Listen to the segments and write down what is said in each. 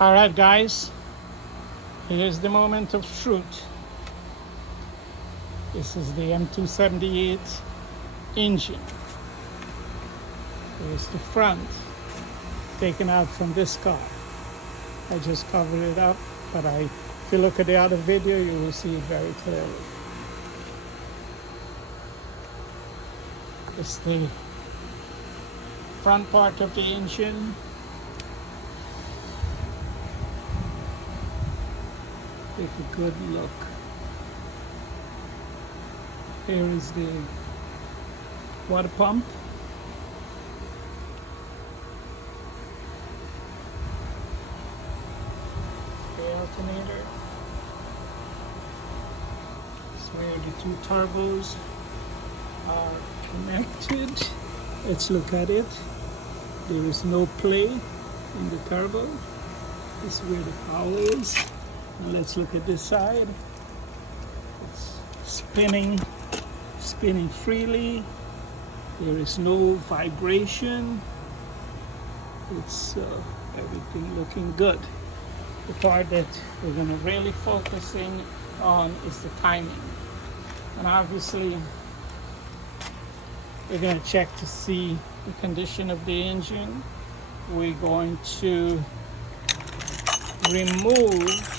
All right, guys, here's the moment of truth. This is the M278 engine. Here's the front taken out from this car. I just covered it up, but if you look at the other video, you will see it very clearly. It's the front part of the engine. Take a good look. Here is the water pump. The alternator. It's where the two turbos are connected. Let's look at it. There is no play in the turbo. This is where the power is. And let's look at this side. It's spinning freely. There is no vibration. It's everything looking good. The part that we're going to really focusing on is the timing. And obviously, we're going to check to see the condition of the engine. We're going to remove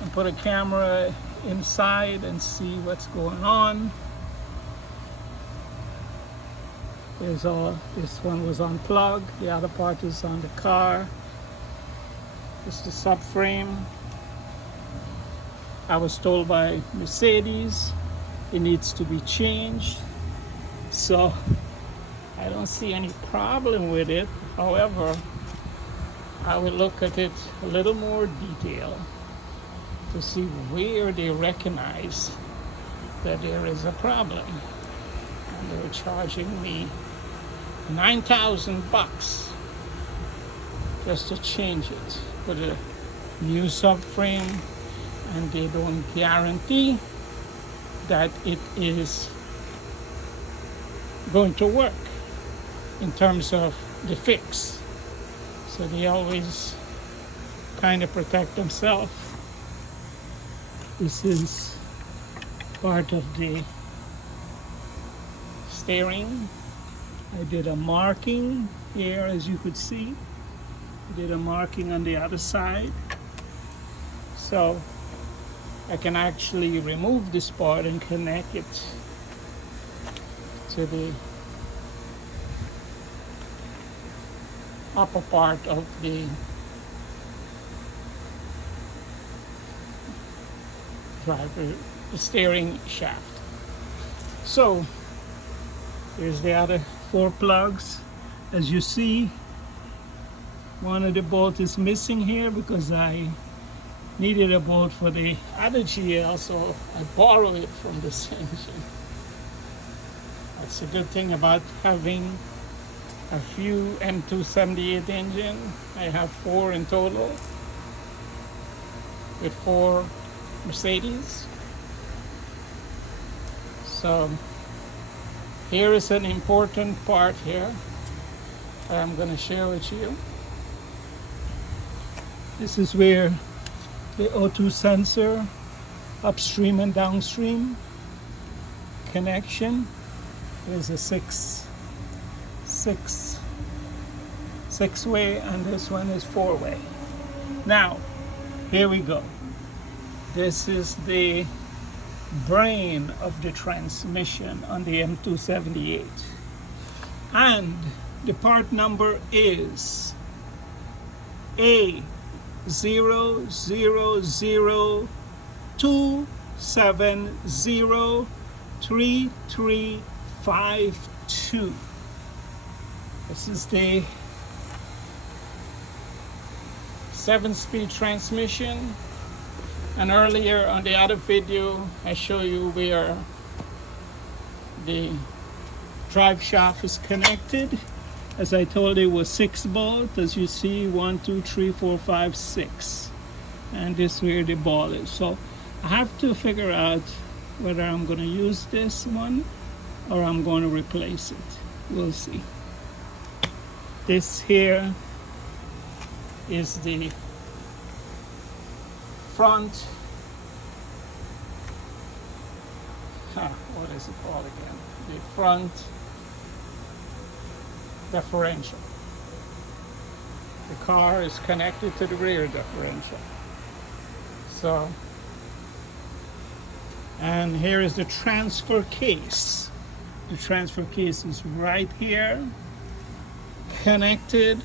and put a camera inside and see what's going on. This one was unplugged, the other part is on the car. This is the subframe. I was told by Mercedes it needs to be changed, so I don't see any problem with it. However, I will look at it a little more detail to see where they recognize that there is a problem. And they're charging me $9,000 just to change it, put a new subframe, and they don't guarantee that it is going to work in terms of the fix. So they always kind of protect themselves. This is part of the steering. I did a marking here, as you could see. I did a marking on the other side. So I can actually remove this part and connect it to the upper part of the steering shaft. So here's the other 4 plugs. As you see, one of the bolts is missing here because I needed a bolt for the other GL, so I borrowed it from this engine. That's a good thing about having a few M278 engine. I have 4 in total with 4 Mercedes. So here is an important part here that I'm going to share with you. This is where the O2 sensor, upstream and downstream connection. There's a six-way, and this one is 4-way. Now, here we go. This is the brain of the transmission on the M278. And the part number is A00027033352. This is the 7-speed transmission. And earlier on the other video, I show you where the drive shaft is connected. As I told you, it was 6 bolts. As you see, 1, 2, 3, 4, 5, 6. And this is where the ball is. So I have to figure out whether I'm going to use this one or I'm going to replace it. We'll see. This here is the front, what is it called again? The front differential. The car is connected to the rear differential. So, and here is the transfer case. The transfer case is right here, connected.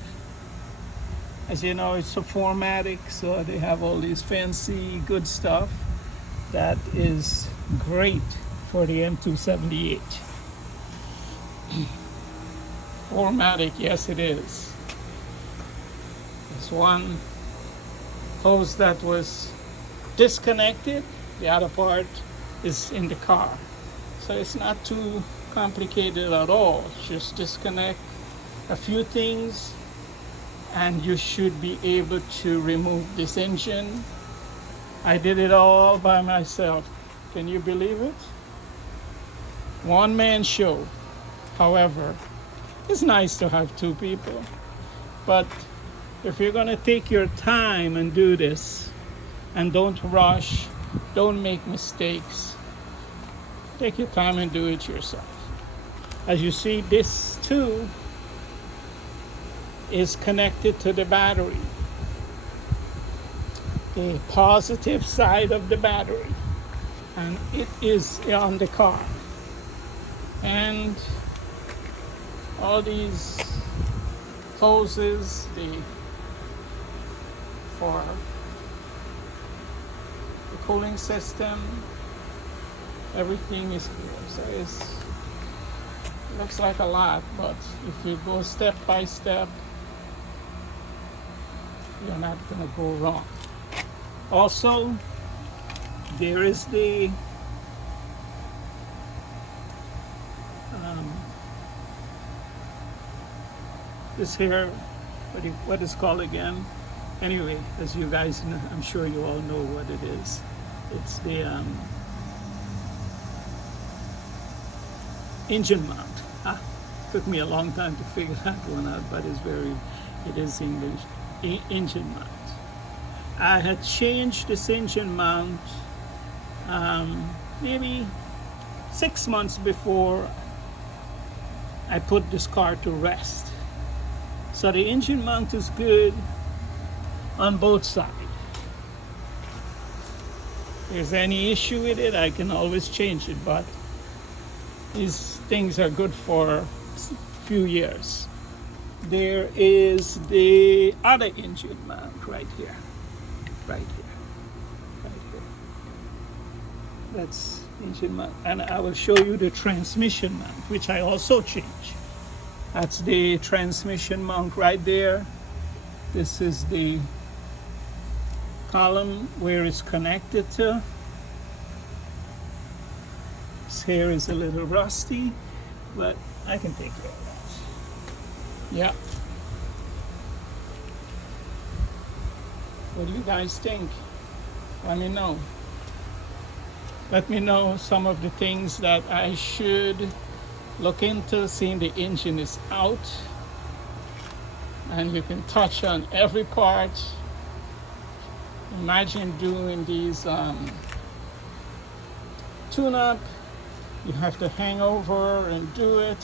As you know, it's a 4MATIC, so they have all these fancy good stuff that is great for the M278. 4MATIC, yes it is. This one hose that was disconnected, the other part is in the car. So it's not too complicated at all. Just disconnect a few things and you should be able to remove this engine. I did it all by myself. Can you believe it? One man show. However, it's nice to have two people. But if you're gonna take your time and do this, and don't rush, don't make mistakes, take your time and do it yourself. As you see, this too is connected to the battery, the positive side of the battery, and it is on the car. And all these hoses, for the cooling system, everything is here. So it looks like a lot, but if you go step by step, you're not gonna go wrong. Also, there is the this here, what is called again? Anyway, as you guys know, I'm sure you all know what it is. It's the engine mount. Took me a long time to figure that one out, but it is English. Engine mount. I had changed this engine mount maybe 6 months before I put this car to rest. So the engine mount is good on both sides. If there's any issue with it, I can always change it, but these things are good for a few years. There is the other engine mount right here. Right here. Right here. That's engine mount. And I will show you the transmission mount, which I also changed. That's the transmission mount right there. This is the column where it's connected to. This here is a little rusty, but I can take care of that. Yeah. What do you guys think? Let me know. Let me know some of the things that I should look into, seeing the engine is out. And you can touch on every part. Imagine doing these tune-up. You have to hang over and do it.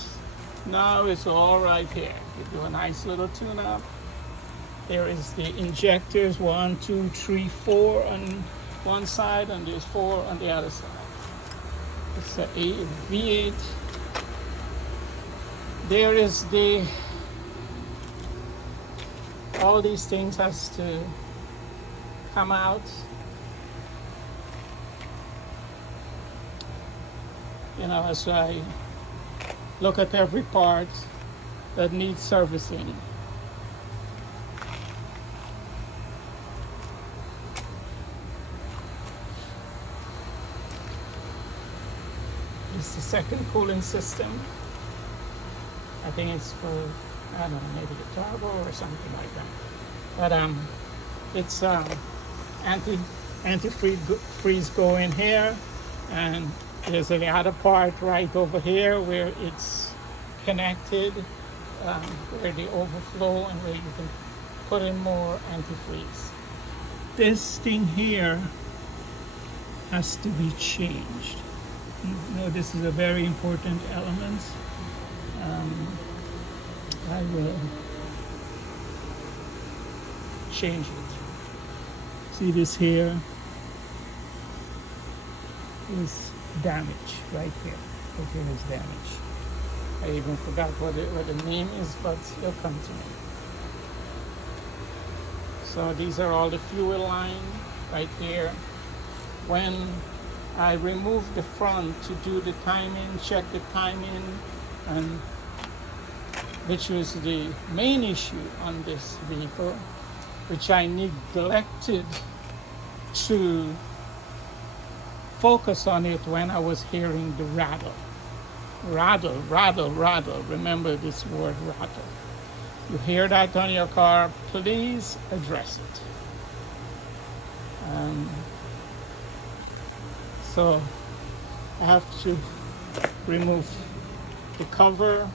Now it's all right here. You do a nice little tune-up. There is the injectors, 1, 2, 3, 4 on one side, and there's 4 on the other side. It's a V8. There is the, all these things has to come out. You know, as I look at every part that needs servicing. This is the second cooling system. I think it's for, I don't know, maybe the turbo or something like that. But it's antifreeze go in here, and there's the other part right over here where it's connected where they overflow and where you can put in more antifreeze. This thing here has to be changed. This is a very important element. I will change it. See, this here is damage right here. Right here is damage. I even forgot what the name is, but it'll come to me. So these are all the fuel line right here. When I remove the front to do the timing, check the timing, and which was the main issue on this vehicle, which I neglected to focus on it when I was hearing the rattle. Rattle, rattle, rattle. Remember this word, rattle. You hear that on your car, please address it. So I have to remove the cover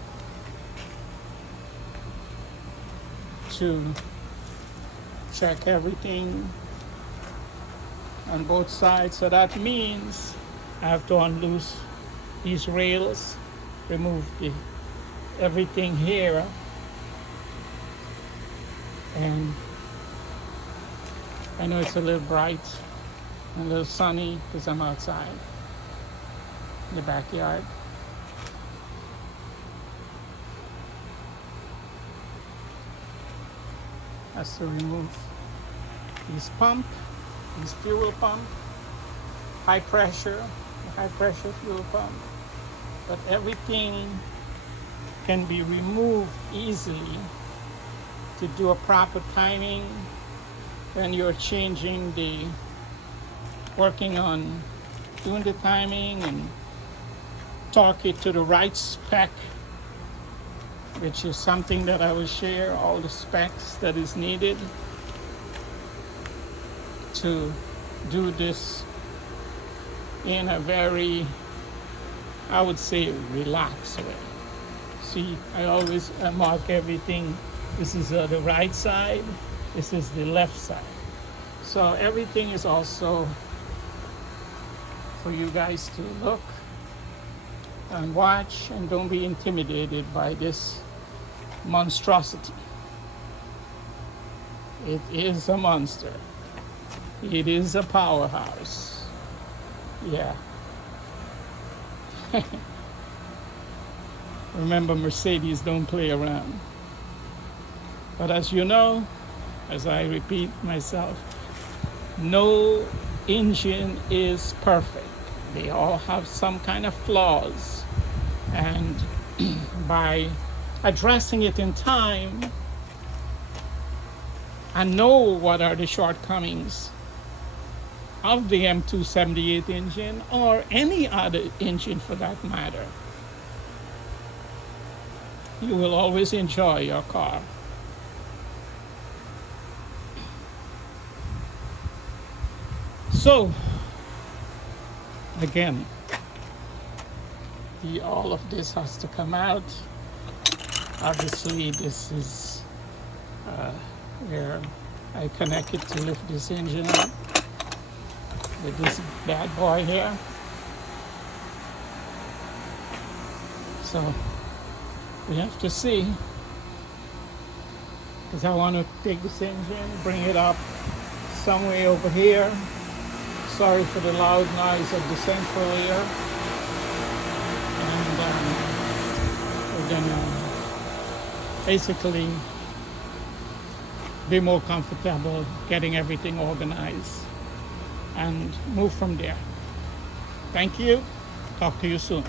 to check everything on both sides. So that means I have to unloose these rails, remove everything here, and I know it's a little bright and a little sunny because I'm outside in the backyard. Has to remove this pump, this fuel pump, high pressure fuel pump. But everything can be removed easily to do a proper timing when you're working on doing the timing and torque it to the right spec, which is something that I will share, all the specs that is needed to do this in a very, I would say, relaxed way. See, I always mark everything. This is the right side, this is the left side. So everything is also for you guys to look and watch, and don't be intimidated by this monstrosity. It is a monster. It is a powerhouse. Yeah. Remember, Mercedes don't play around. But as you know, as I repeat myself, no engine is perfect. They all have some kind of flaws. And by addressing it in time and know what are the shortcomings of the M278 engine, or any other engine for that matter, you will always enjoy your car. So, again, all of this has to come out. Obviously, this is where I connect it to lift this engine up with this bad boy here. So we have to see, because I want to take this engine, bring it up some way over here. Sorry for the loud noise of the central air. And we're gonna basically be more comfortable getting everything organized and move from there. Thank you. Talk to you soon.